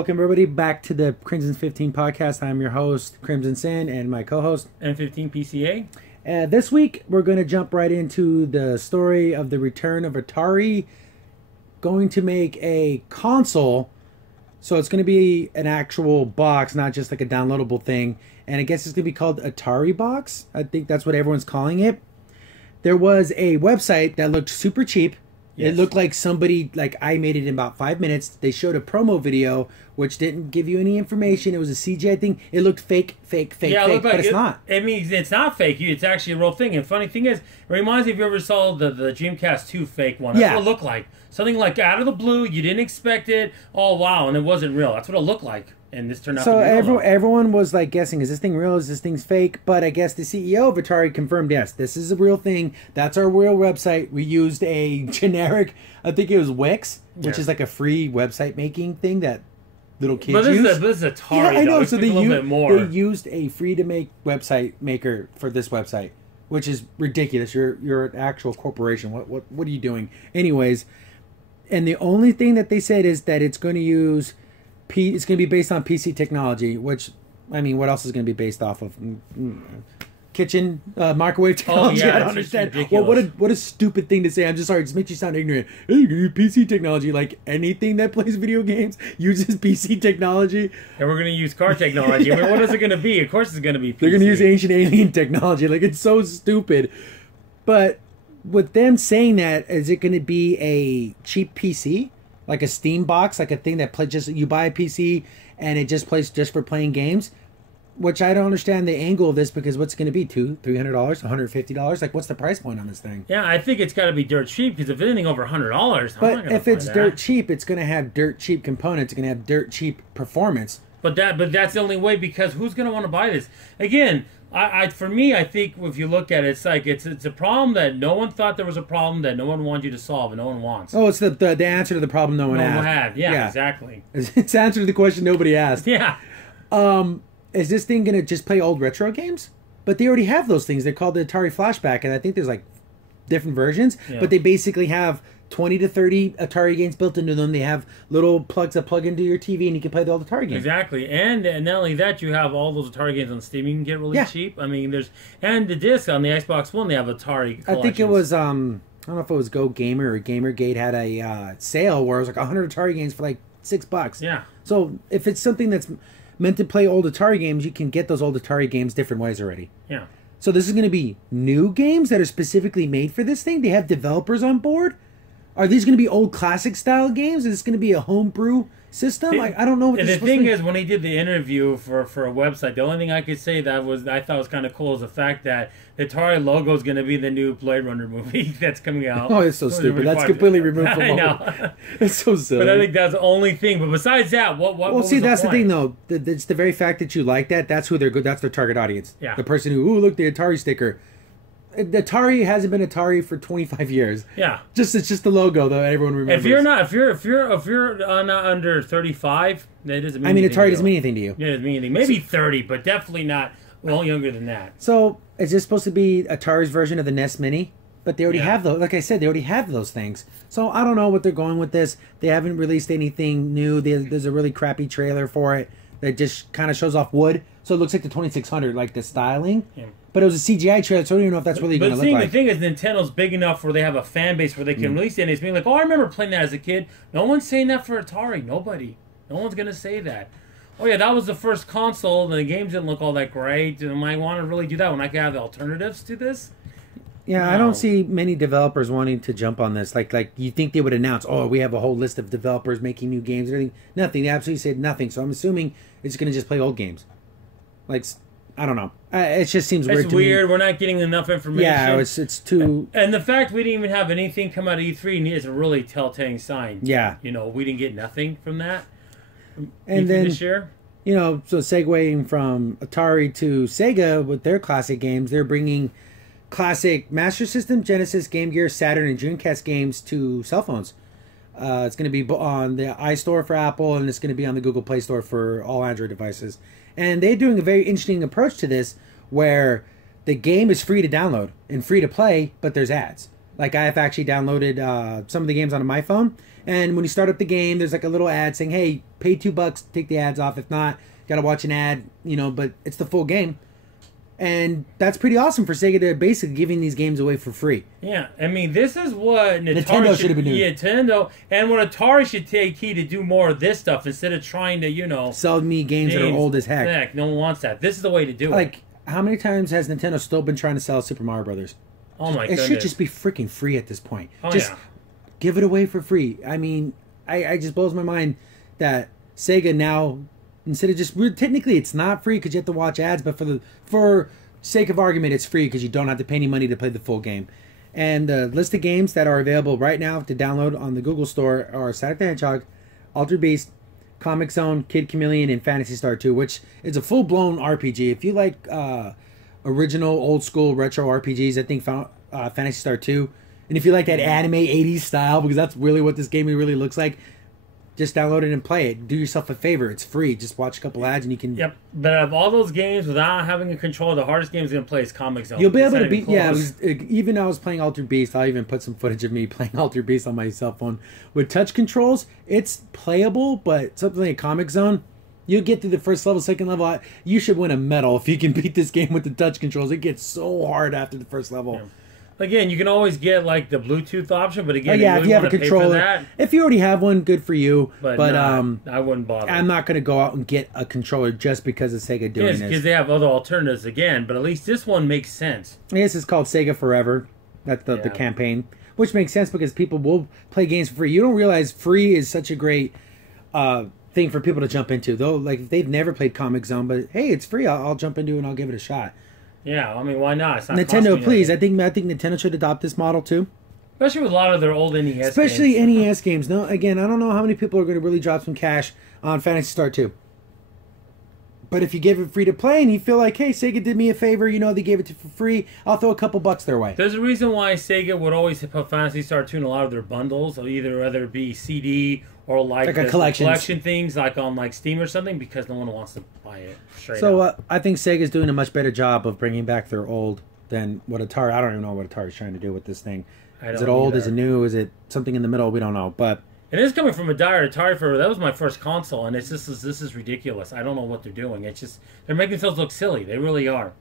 Welcome everybody back to the Crimson 15 podcast. I'm your host, Crimson Sin, and my co-host, M15 PCA. This week, we're going to jump right into the story of the return of Atari going to make a console. So it's going to be an actual box, not just like a downloadable thing. And I guess it's going to be called Atari Box. I think that's what everyone's calling it. There was a website that looked super cheap. Yes. It looked like somebody, like I made it in about 5 minutes. They showed a promo video, which didn't give you any information. It was a CGI thing. It looked fake, but it's not. It means it's not fake. It's actually a real thing. And funny thing is, it reminds me if you ever saw the Dreamcast 2 fake one. That's what it looked like. Something like out of the blue, you didn't expect it. Oh, wow, and it wasn't real. That's what it looked like. And this turned out to be real. So everyone was like guessing, is this thing real? Is this thing fake? But I guess the CEO of Atari confirmed, yes, this is a real thing. That's our real website. We used a generic, I think it was Wix, which is like a free website making thing that little kids use. But this is Atari, I know. So they used a free to make website maker for this website, which is ridiculous. You're an actual corporation. What are you doing? Anyways, and the only thing that they said is that it's going to use it's going to be based on PC technology, which, I mean, what else is going to be based off of? Kitchen, microwave technology? I don't understand. Well, what a stupid thing to say. I'm just sorry. It just makes you sound ignorant. Hey, you're going to use PC technology. Like, anything that plays video games uses PC technology. And we're going to use car technology. I mean, what is it going to be? Of course it's going to be PC. They're going to use ancient alien technology. Like, it's so stupid. But with them saying that, is it going to be a cheap PC? Like a Steam box, like a thing that you buy a PC and it just plays just for playing games, which I don't understand the angle of this, because what's it going to be, $300, $150? Like, what's the price point on this thing? Yeah, I think it's got to be dirt cheap, because if anything over $100, but if it's dirt cheap, it's going to have dirt cheap components. It's going to have dirt cheap performance. But that's the only way, because who's going to want to buy this? Again, for me, I think if you look at it, it's like it's a problem that no one thought there was a problem that no one wanted you to solve and no one wants. Oh, it's the answer to the problem no one had. Yeah, exactly. It's the answer to the question nobody asked. Yeah. Is this thing going to just play old retro games? But they already have those things. They're called the Atari Flashback, and I think there's like different versions. Yeah. But they basically have 20 to 30 Atari games built into them. They have little plugs that plug into your TV, and you can play the old Atari games. Exactly. And not only that, you have all those Atari games on Steam you can get really cheap. I mean, and the disc on the Xbox One, they have Atari collections. I think it was, I don't know if it was Go Gamer or Gamergate had a sale where it was like 100 Atari games for like $6. Yeah. So if it's something that's meant to play old Atari games, you can get those old Atari games different ways already. Yeah. So this is going to be new games that are specifically made for this thing? They have developers on board? Are these going to be old classic style games? Is this going to be a homebrew system? I don't know what the thing is, when he did the interview for a website, the only thing I could say that I thought was kind of cool is the fact that the Atari logo is going to be the new Blade Runner movie that's coming out. Oh, it's so stupid. That's completely removed from I know. It's so silly. But I think that's the only thing. But besides that, well, see, that's the thing, though. It's the very fact that you like that. That's who they're good. That's their target audience. Yeah. The person who, look, the Atari sticker. Atari hasn't been Atari for 25 years. Yeah, it's just the logo though. Everyone remembers. If you're not under 35, that doesn't mean. I mean, Atari doesn't mean anything to you. Yeah, it doesn't mean anything. Maybe 30, but definitely not younger than that. So is this supposed to be Atari's version of the NES Mini? But they already have those. Like I said, they already have those things. So I don't know what they're going with this. They haven't released anything new. There's a really crappy trailer for it that just kind of shows off wood, so it looks like the 2600, like the styling. Yeah. But it was a CGI trailer, so I don't even know if that's really going to look like. The thing is, Nintendo's big enough where they have a fan base where they can release it. And it's being like, oh, I remember playing that as a kid. No one's saying that for Atari. Nobody. No one's going to say that. Oh, yeah, that was the first console, and the games didn't look all that great. And I want to really do that when I can have the alternatives to this? Yeah, no. I don't see many developers wanting to jump on this. Like you think they would announce, oh, we have a whole list of developers making new games and everything. Nothing. They absolutely said nothing. So I'm assuming it's going to just play old games. Like, I don't know. It just seems weird to me. It's weird. We're not getting enough information. Yeah, it's too... And the fact we didn't even have anything come out of E3 is a really telltale sign. Yeah. You know, we didn't get nothing from that. And then, this year. You know, so segueing from Atari to Sega with their classic games, they're bringing classic Master System, Genesis, Game Gear, Saturn, and Dreamcast games to cell phones. It's going to be on the iStore for Apple, and it's going to be on the Google Play Store for all Android devices. And they're doing a very interesting approach to this, where the game is free to download and free to play, but there's ads. Like I've actually downloaded some of the games onto my phone, and when you start up the game, there's like a little ad saying, "Hey, pay $2, take the ads off. If not, gotta watch an ad." You know, but it's the full game. And that's pretty awesome for Sega to basically giving these games away for free. Yeah, I mean, this is what Nintendo should have been doing. Yeah, Nintendo, and what Atari should take heed to do more of this stuff instead of trying to, you know... Sell me games that are old as heck. Heck, no one wants that. This is the way to do it. Like, how many times has Nintendo still been trying to sell Super Mario Brothers? Oh my goodness. It should just be freaking free at this point. Oh, just yeah. give it away for free. I mean, I just blows my mind that Sega now, instead of just... Technically, it's not free because you have to watch ads, but for sake of argument, it's free because you don't have to pay any money to play the full game. And the list of games that are available right now to download on the Google Store are Sonic the Hedgehog, Altered Beast, Comic Zone, Kid Chameleon, and Phantasy Star 2, which is a full-blown RPG. If you like original, old-school, retro RPGs, I think Phantasy Star 2. And if you like that anime 80s style, because that's really what this game really looks like, just download it and play it. Do yourself a favor. It's free. Just watch a couple ads and you can... Yep. But of all those games, without having a controller, the hardest game is going to play is Comic Zone. You'll be able to beat... Yeah, even I was playing Altered Beast. I'll even put some footage of me playing Altered Beast on my cell phone. With touch controls, it's playable, but something like Comic Zone, you get to the first level, second level, you should win a medal if you can beat this game with the touch controls. It gets so hard after the first level. Yeah. Again, you can always get like the Bluetooth option, but again, if you have a controller, if you already have one, good for you. But I wouldn't bother. I'm not going to go out and get a controller just because of Sega doing this. Because they have other alternatives again, but at least this one makes sense. This is called Sega Forever. That's the campaign, which makes sense because people will play games for free. You don't realize free is such a great thing for people to jump into, though. Like if they've never played Comic Zone, but hey, it's free. I'll jump into it and I'll give it a shot. Yeah, I mean, why not? It's not Nintendo, please. I think Nintendo should adopt this model too. Especially with a lot of their old NES Especially games. NES games. No, again, I don't know how many people are going to really drop some cash on Phantasy Star 2. But if you give it free to play and you feel like, hey, Sega did me a favor, you know, they gave it to for free, I'll throw a couple bucks their way. There's a reason why Sega would always put Phantasy Star 2 in a lot of their bundles, or whether it be CD or like a collection things, like on like Steam or something, because no one wants to buy it straight up. I think Sega's doing a much better job of bringing back their old than what Atari... I don't even know what Atari's trying to do with this thing. Is it old? Is it new? Is it something in the middle? We don't know, but... It is coming from Atari Forever. That was my first console, and this is ridiculous. I don't know what they're doing. It's just they're making themselves look silly. They really are.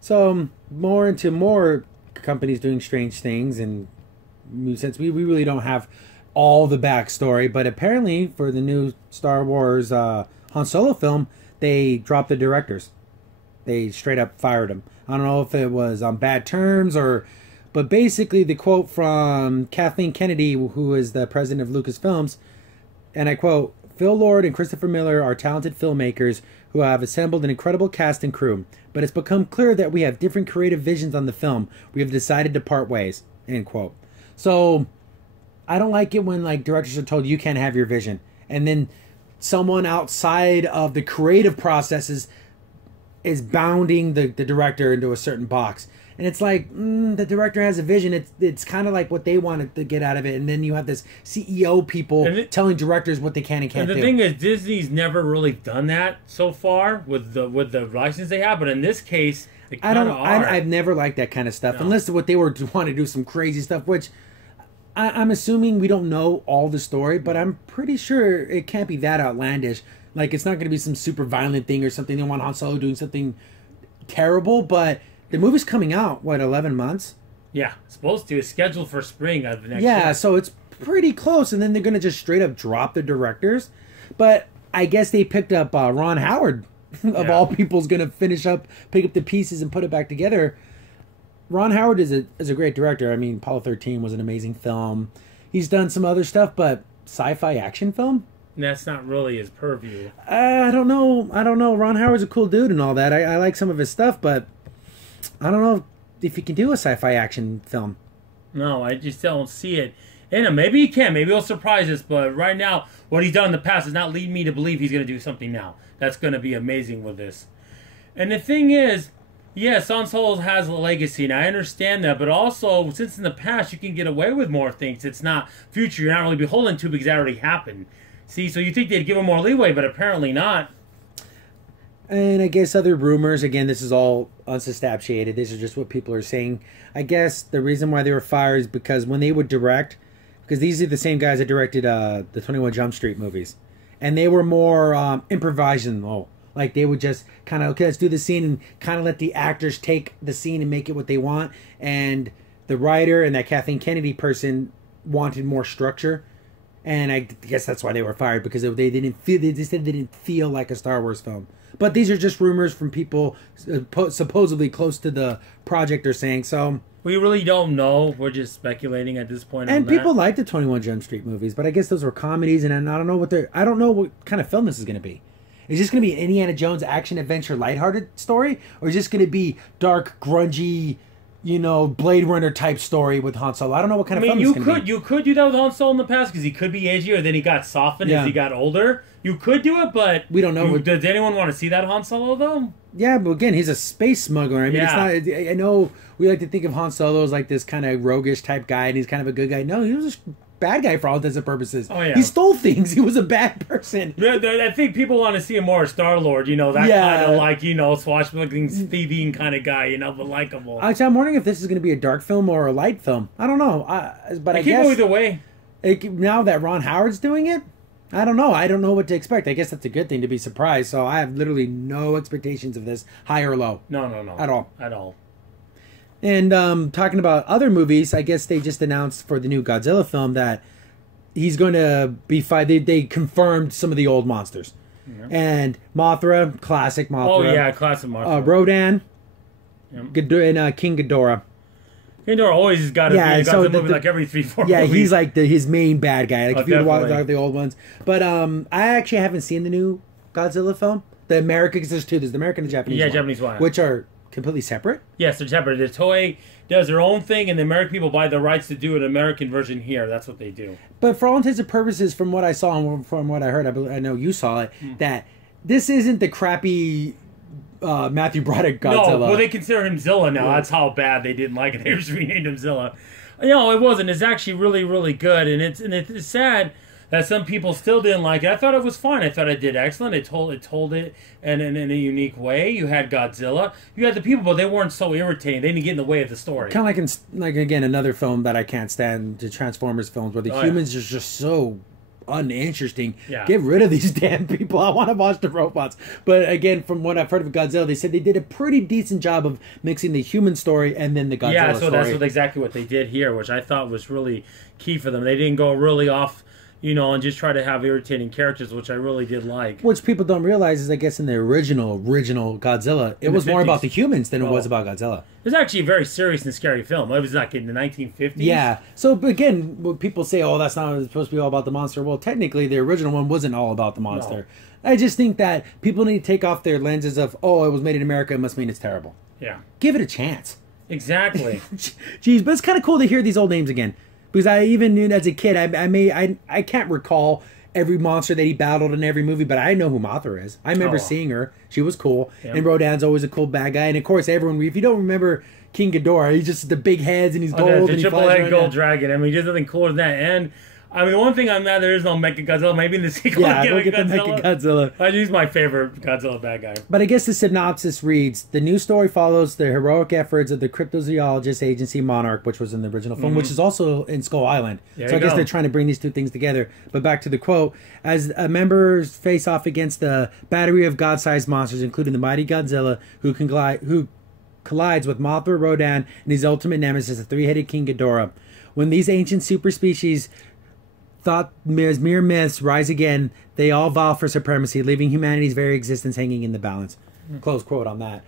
So more companies doing strange things, and since we really don't have all the backstory, but apparently for the new Star Wars Han Solo film, they dropped the directors. They straight up fired them. I don't know if it was on bad terms but basically, the quote from Kathleen Kennedy, who is the president of Lucasfilms, and I quote, "Phil Lord and Christopher Miller are talented filmmakers who have assembled an incredible cast and crew, but it's become clear that we have different creative visions on the film. We have decided to part ways," end quote. So, I don't like it when like directors are told you can't have your vision, and then someone outside of the creative processes is bounding the director into a certain box. And it's like, the director has a vision. It's kind of like what they wanted to get out of it. And then you have this CEO people telling directors what they can and can't do. And the thing is, Disney's never really done that so far with the license they have. But in this case, they kind of are. I've never liked that kind of stuff. No. Unless what they were want to do some crazy stuff, which I'm assuming we don't know all the story. But I'm pretty sure it can't be that outlandish. Like, it's not going to be some super violent thing or something. They want Han Solo doing something terrible, but... The movie's coming out, 11 months? Yeah, it's supposed to. It's scheduled for spring of the next year. Yeah, so it's pretty close, and then they're going to just straight up drop the directors. But I guess they picked up Ron Howard, of all people, is going to pick up the pieces and put it back together. Ron Howard is a great director. I mean, Apollo 13 was an amazing film. He's done some other stuff, but sci-fi action film? That's not really his purview. I don't know. Ron Howard's a cool dude and all that. I like some of his stuff, but... I don't know if he can do a sci-fi action film. No, I just don't see it in him. Maybe he can. Maybe he'll surprise us. But right now, what he's done in the past does not lead me to believe he's going to do something now. That's going to be amazing with this. And the thing is, yes, Han Solo has a legacy, and I understand that. But also, since in the past you can get away with more things, it's not future. You're not really beholden to because that already happened. See, so you think they'd give him more leeway, but apparently not. And I guess other rumors, again, this is all unsubstantiated. These are just what people are saying. I guess the reason why they were fired is because when they would direct, because these are the same guys that directed the 21 Jump Street movies. And they were more improvisational. Like, they would just kind of, okay, let's do the scene and kind of let the actors take the scene and make it what they want. And the writer and that Kathleen Kennedy person wanted more structure. And I guess that's why they were fired, because they just didn't feel like a Star Wars film. But these are just rumors from people supposedly close to the project are saying. So we really don't know. We're just speculating at this point. And people like the 21 Jump Street movies, but I guess those were comedies, and I don't know what kind of film this is going to be. Is this going to be an Indiana Jones action adventure lighthearted story, or is this going to be dark, grungy, Blade Runner type story with Han Solo? I don't know what kind of film it's going to be. You could do that with Han Solo in the past, because he could be edgier, then he got softened as he got older. You could do it, but we don't know. Does anyone want to see that Han Solo though? Yeah, but again, he's a space smuggler. I mean, it's not. I know we like to think of Han Solo as like this kind of roguish type guy, and he's kind of a good guy. No, he was a bad guy for all intents and purposes. Oh yeah, he stole things. He was a bad person. I think people want to see him more as Star-Lord. That kind of like swashbuckling, thieving kind of guy. But likable. Actually, I'm wondering if this is going to be a dark film or a light film. I don't know. But I guess go either way. Now that Ron Howard's doing it. I don't know. I don't know what to expect. I guess that's a good thing, to be surprised. So I have literally no expectations of this, high or low. No. At all. And talking about other movies, I guess they just announced for the new Godzilla film that he's going to be They confirmed some of the old monsters. Yeah. And Mothra, classic Mothra. Oh, yeah, classic Mothra. Rodan, and King Ghidorah. Ghidorah always has got to be in a Godzilla movie like every 3-4 movies. Yeah, he's like his main bad guy. Like if you watch the old ones. But I actually haven't seen the new Godzilla film. The American, because there's two. There's the American and the Japanese one. Japanese one. Which are completely separate? Yes, they're separate. The Toei does their own thing, and the American people buy the rights to do an American version here. That's what they do. But for all intents and purposes, from what I saw and from what I heard, I know you saw it, that this isn't the crappy Matthew Broderick Godzilla. No, well, they consider him Zilla now. Yeah. That's how bad they didn't like it. They just renamed him Zilla. It wasn't. It's actually really, really good, and it's sad that some people still didn't like it. I thought it was fine. I thought it did excellent. It told it in a unique way. You had Godzilla. You had the people, but they weren't so irritating. They didn't get in the way of the story. Kind of like again, another film that I can't stand, the Transformers films, where the humans are just so uninteresting. Yeah. Get rid of these damn people. I want to watch the robots. But again, from what I've heard of Godzilla, they said they did a pretty decent job of mixing the human story and then the Godzilla story. Yeah, so that's exactly what they did here, which I thought was really key for them. They didn't go really off, and just try to have irritating characters, which I really did like. Which people don't realize is, I guess, in the original Godzilla, it was more about the humans than it was about Godzilla. It was actually a very serious and scary film. It was like in the 1950s. Yeah. So, again, when people say, that's not supposed to be all about the monster. Well, technically, the original one wasn't all about the monster. No. I just think that people need to take off their lenses of, it was made in America, it must mean it's terrible. Yeah. Give it a chance. Exactly. Jeez, but it's kind of cool to hear these old names again. Because I even knew as a kid, I can't recall every monster that he battled in every movie, but I know who Mothra is. I remember seeing her. She was cool. Yeah. And Rodan's always a cool bad guy. And of course, everyone, if you don't remember King Ghidorah, he's just the big heads and he's gold. The triple-head gold dragon. I mean, there's nothing cooler than that. And I mean, the one thing I'm mad there is no Mechagodzilla. Maybe in the sequel, we'll get the Mechagodzilla. He's my favorite Godzilla bad guy. But I guess the synopsis reads: the new story follows the heroic efforts of the cryptozoologist agency Monarch, which was in the original film, which is also in Skull Island. So I guess they're trying to bring these two things together. But back to the quote: as members face off against the battery of god-sized monsters, including the mighty Godzilla, who collides with Mothra, Rodan, and his ultimate nemesis, the three-headed King Ghidorah. When these ancient super species thought as mere myths rise again, they all vow for supremacy, leaving humanity's very existence hanging in the balance. Close quote on that.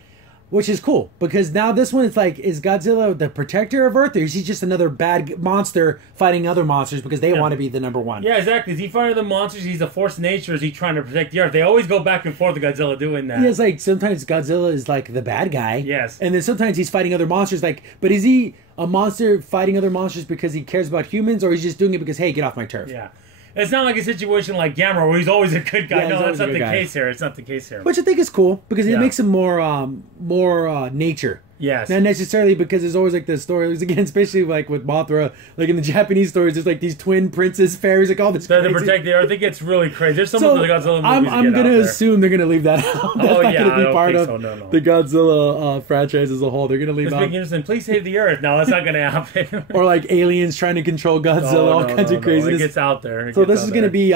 Which is cool, because now this one, it's like, is Godzilla the protector of Earth, or is he just another bad monster fighting other monsters because they want to be the number one? Yeah, exactly. Is he fighting other monsters? He's a force of nature. Is he trying to protect the Earth? They always go back and forth with Godzilla doing that. Yeah, it's like sometimes Godzilla is like the bad guy. Yes. And then sometimes he's fighting other monsters. But is he a monster fighting other monsters because he cares about humans, or he's just doing it because, hey, get off my turf? Yeah. It's not like a situation like Gamera where he's always a good guy. No, that's not the case here. It's not the case here. Which I think is cool because it makes him more nature. Yes. Not necessarily because there's always like the stories again, especially like with Mothra, like in the Japanese stories, there's like these twin princess fairies, like all this. To protect the Earth, it gets really crazy. There's some So, of the Godzilla movies. I'm gonna assume they're gonna leave that out. That's Oh not yeah, gonna I be don't part think of so. No. the Godzilla franchise as a whole. They're gonna leave It's out. big interesting. Please save the Earth. No, that's not gonna happen. Or like aliens trying to control Godzilla, all kinds of craziness. It gets out there. So this is gonna be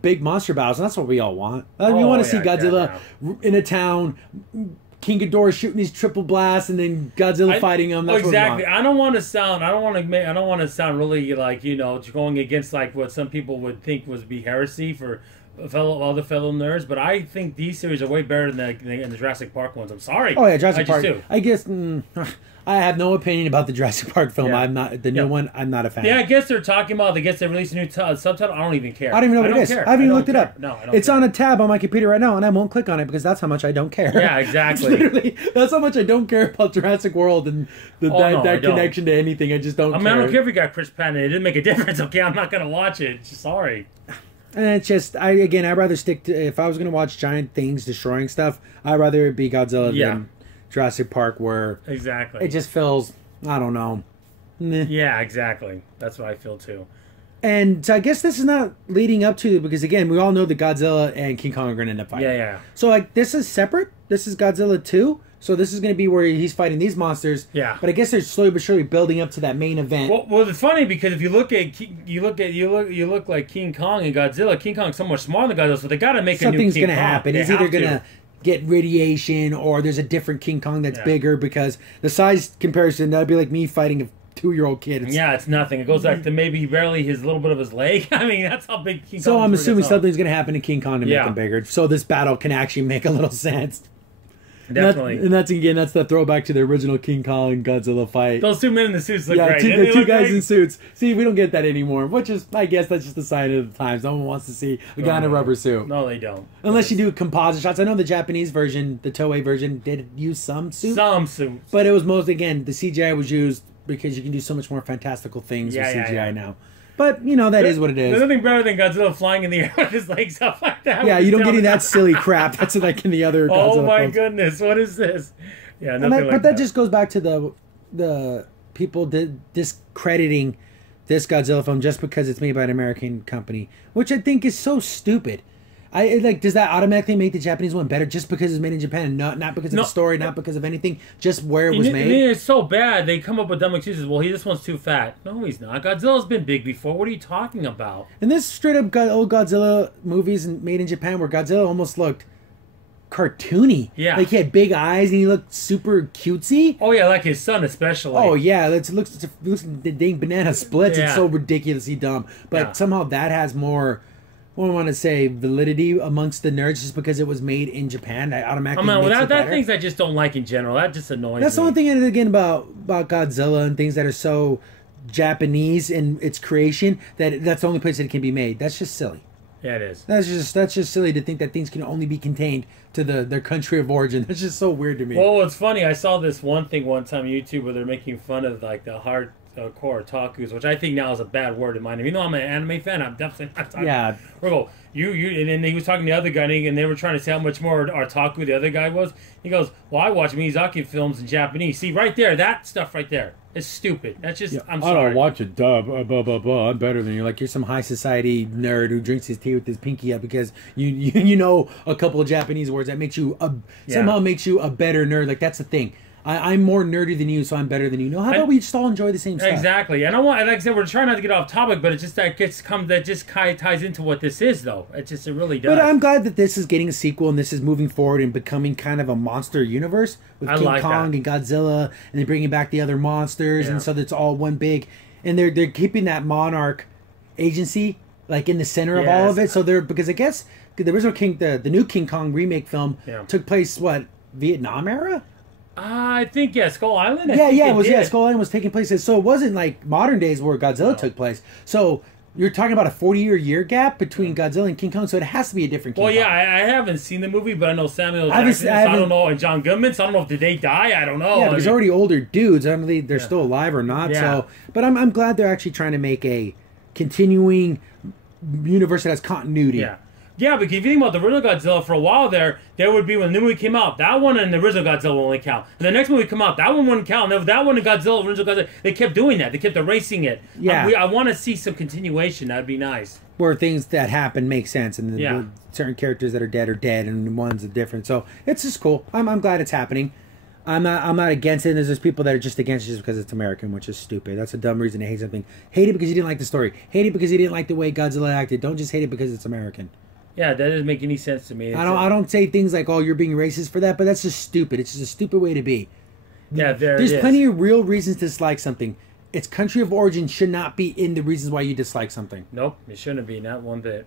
big monster battles, and that's what we all want. We want to see Godzilla in a town. King Ghidorah shooting these triple blasts, and then Godzilla fighting him. That's exactly. What we want. I don't want to sound really like going against like what some people would think would be heresy for other fellow nerds. But I think these series are way better than the Jurassic Park ones. I'm sorry. Oh yeah, Jurassic Park. Do. I guess I have no opinion about the Jurassic Park film. Yeah. I'm not the new one. I'm not a fan. Yeah, I guess they're talking about. I guess they released a new subtitle. I don't even care. I don't even know what it is. I haven't even looked it up. No, I don't. It's on a tab on my computer right now, and I won't click on it because that's how much I don't care. Yeah, exactly. Literally, that's how much I don't care about Jurassic World and that connection to anything. I just don't. I don't care if you got Chris Pratt. It didn't make a difference. Okay, I'm not gonna watch it. Sorry. And it's just, I'd rather stick to, if I was going to watch giant things destroying stuff, I'd rather it be Godzilla than Jurassic Park, where exactly it just feels, I don't know. Yeah, exactly. That's what I feel too. And so I guess this is not leading up to, because again, we all know that Godzilla and King Kong are going to end up fighting. Yeah. So like, this is separate. This is Godzilla 2. So this is going to be where he's fighting these monsters. Yeah. But I guess they're slowly but surely building up to that main event. Well, it's funny because if you look like King Kong and Godzilla. King Kong's so much smaller than Godzilla, so they got to make a new King Kong. Something's going to happen. He's either going to get radiation, or there's a different King Kong that's bigger, because the size comparison, that'd be like me fighting a 2-year-old kid. It's nothing. It goes back to maybe barely his little bit of his leg. I mean, that's how big King Kong is. So I'm assuming something's going to happen to King Kong to make him bigger. So this battle can actually make a little sense. Definitely. And that's the throwback to the original King Kong and Godzilla fight. Those two men in the suits look great. The two guys in suits. See, we don't get that anymore, which is, I guess that's just a sign of the times. No one wants to see a guy in a rubber suit. No, they don't. Unless you do composite shots. I know the Japanese version, the Toei version, did use some suits. Some suits. But it was mostly, again, the CGI was used because you can do so much more fantastical things with CGI now. But, that is what it is. There's nothing better than Godzilla flying in the air with his legs up like that. Yeah, you don't get any of that silly crap. That's like in the other Godzilla Oh my films. Goodness, what is this? Yeah, nothing like that. But that just goes back to the people discrediting this Godzilla film just because it's made by an American company, which I think is so stupid. Does that automatically make the Japanese one better just because it's made in Japan, and not because of the story, not because of anything, just where it was made? It's so bad. They come up with dumb excuses. Well, this one's too fat. No, he's not. Godzilla's been big before. What are you talking about? And this straight up old Godzilla movies made in Japan where Godzilla almost looked cartoony. Yeah. Like he had big eyes and he looked super cutesy. Oh yeah, like his son especially. Oh yeah, it looks like the dang banana splits. It's so ridiculously dumb. But somehow that has more, what do I want to say, validity amongst the nerds just because it was made in Japan. That automatically makes it better. Things I just don't like in general. That just annoys me. That's the only thing, again, about Godzilla and things that are so Japanese in its creation, that's the only place that it can be made. That's just silly. Yeah, it is. That's just silly to think that things can only be contained to their country of origin. That's just so weird to me. Well, it's funny. I saw this one thing one time on YouTube where they're making fun of like the hardcore otakus, which I think now is a bad word in my name. Even though I'm an anime fan, I'm definitely not talking. Yeah. And then he was talking to the other guy, and they were trying to say how much more otaku the other guy was. He goes, "Well, I watch Miyazaki films in Japanese. See, right there, that stuff right there is stupid. That's just, I'm sorry. I don't watch it dub, blah, blah, blah. I'm better than you. Like, you're some high society nerd who drinks his tea with his pinky up because you know a couple of Japanese words that makes you, somehow makes you a better nerd. Like, that's the thing. I'm more nerdy than you, so I'm better than you. No, how about we just all enjoy the same stuff? Exactly. And like I said, we're trying not to get off topic, but it just that just kind of ties into what this is, though. It really does. But I'm glad that this is getting a sequel and this is moving forward and becoming kind of a monster universe with King Kong and Godzilla, and they're bringing back the other monsters, and so it's all one big. And they're keeping that Monarch agency like in the center of all of it. So because I guess the original the new King Kong remake film took place Vietnam era. I think Skull Island. Skull Island was taking place. So it wasn't like modern days where Godzilla took place. So you're talking about a 40-year gap between Godzilla and King Kong. So it has to be a different King Kong. I haven't seen the movie, but I know Samuel Jackson. I don't know, and John Goodman. So I don't know if did they die. I don't know. Yeah, there's already older dudes. I don't know if they're still alive or not. Yeah. So, but I'm glad they're actually trying to make a continuing universe that has continuity. Yeah. Yeah, because if you think about the original Godzilla, for a while there would be when the new movie came out, that one and the original Godzilla will only count. And the next movie come out, that one wouldn't count. And that one and Godzilla, original Godzilla, they kept doing that. They kept erasing it. Yeah. I want to see some continuation. That'd be nice. Where things that happen make sense, and Yeah. certain characters that are dead, and ones are different. So it's just cool. I'm glad it's happening. I'm not against it. There's just people that are just against it just because it's American, which is stupid. That's a dumb reason to hate something. Hate it because you didn't like the story. Hate it because you didn't like the way Godzilla acted. Don't just hate it because it's American. Yeah, that doesn't make any sense to me. I don't say things like, "Oh, you're being racist for that," but that's just stupid. It's just a stupid way to be. Yeah, There's plenty of real reasons to dislike something. Its country of origin should not be in the reasons why you dislike something. Nope, it shouldn't be, not one bit.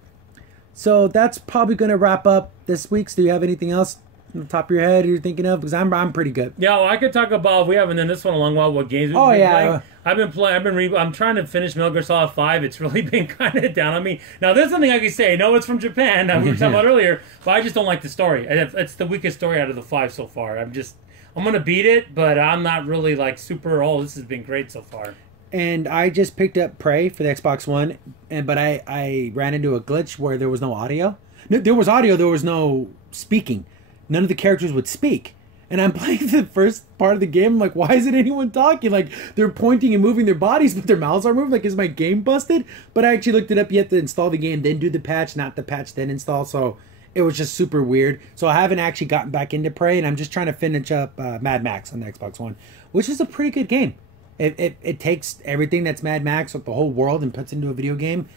So that's probably going to wrap up this week's. Do you have anything else on the top of your head you're thinking of? Because I'm pretty good. Yeah, well, I could talk about, we haven't done this one a long while, what games we've been playing. I'm trying to finish Metal Gear Solid 5. It's really been kind of down on me. Now, there's something I can say. I know it's from Japan, that we were talking about earlier, but I just don't like the story. It's the weakest story out of the 5 so far. I'm going to beat it, but I'm not really like super, this has been great so far. And I just picked up Prey for the Xbox One, but I ran into a glitch where there was no audio. No, there was audio, there was no speaking. None of the characters would speak. And I'm playing the first part of the game. I'm like, why isn't anyone talking? Like, they're pointing and moving their bodies, but their mouths aren't moving. Like, is my game busted? But I actually looked it up. You have to install the game, then do the patch, not the patch, then install. So it was just super weird. So I haven't actually gotten back into Prey, and I'm just trying to finish up Mad Max on the Xbox One, which is a pretty good game. It takes everything that's Mad Max with the whole world and puts it into a video game.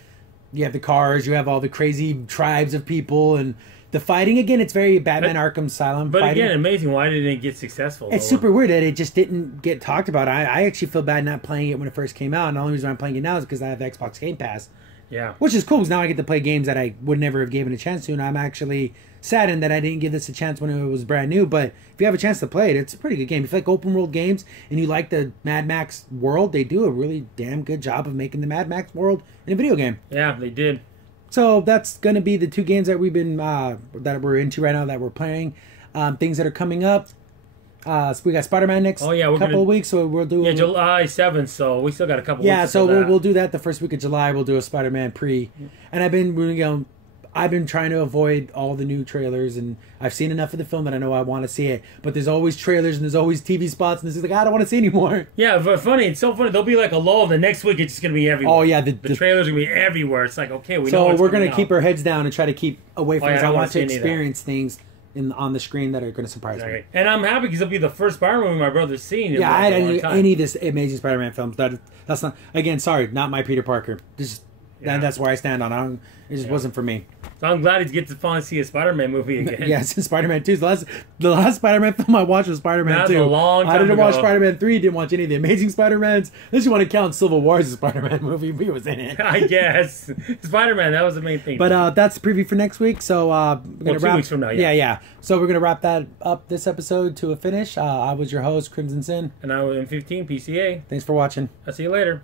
You have the cars, you have all the crazy tribes of people, and the fighting, again, it's very Batman Arkham Asylum But fighting. again, amazing. Why didn't it get successful? It's super weird that it just didn't get talked about. I actually feel bad not playing it when it first came out. And the only reason I'm playing it now is because I have the Xbox Game Pass. Yeah. Which is cool, because now I get to play games that I would never have given a chance to. And I'm actually saddened that I didn't give this a chance when it was brand new. But if you have a chance to play it, it's a pretty good game. If you like open world games and you like the Mad Max world, they do a really damn good job of making the Mad Max world in a video game. Yeah, they did. So that's going to be the 2 games that we've been that we're into right now that we're playing. Things that are coming up. So we got Spider-Man next couple of weeks, so we'll do. Yeah, July 7th. So we still got a couple. Yeah, weeks so we'll do that the first week of July. We'll do a Spider-Man pre, and I've been trying to avoid all the new trailers, and I've seen enough of the film that I know I want to see it. But there's always trailers and there's always TV spots, and this is like I don't want to see anymore. Yeah, but funny. It's so funny. There'll be like a lull. The next week it's just gonna be everywhere. Oh yeah, the trailers are gonna be everywhere. It's like okay, we know. So what's we're gonna coming keep out. our heads down and try to keep away from this. I want to see any of that. experience things on the screen that are going to surprise me. And I'm happy because it'll be the first Spider-Man movie my brother's seen. Yeah, I hadn't any of this Amazing Spider-Man films. That's not, again, sorry, not my Peter Parker. That's where I stand on. It just wasn't for me. So I'm glad he gets to finally see a Spider-Man movie again. Yes, Spider-Man 2. The last Spider-Man film I watched was Spider-Man 2. That was a long time I didn't ago. watch Spider-Man 3. Didn't watch any of the Amazing Spider-Mans. Unless you want to count Civil War as a Spider-Man movie. He was in it. I guess. Spider-Man, that was the main thing. But that's the preview for next week. So we're going to wrap. 2 weeks from now, yeah. So we're going to wrap that up, this episode, to a finish. I was your host, Crimson Sin. And I was in 15 PCA. Thanks for watching. I'll see you later.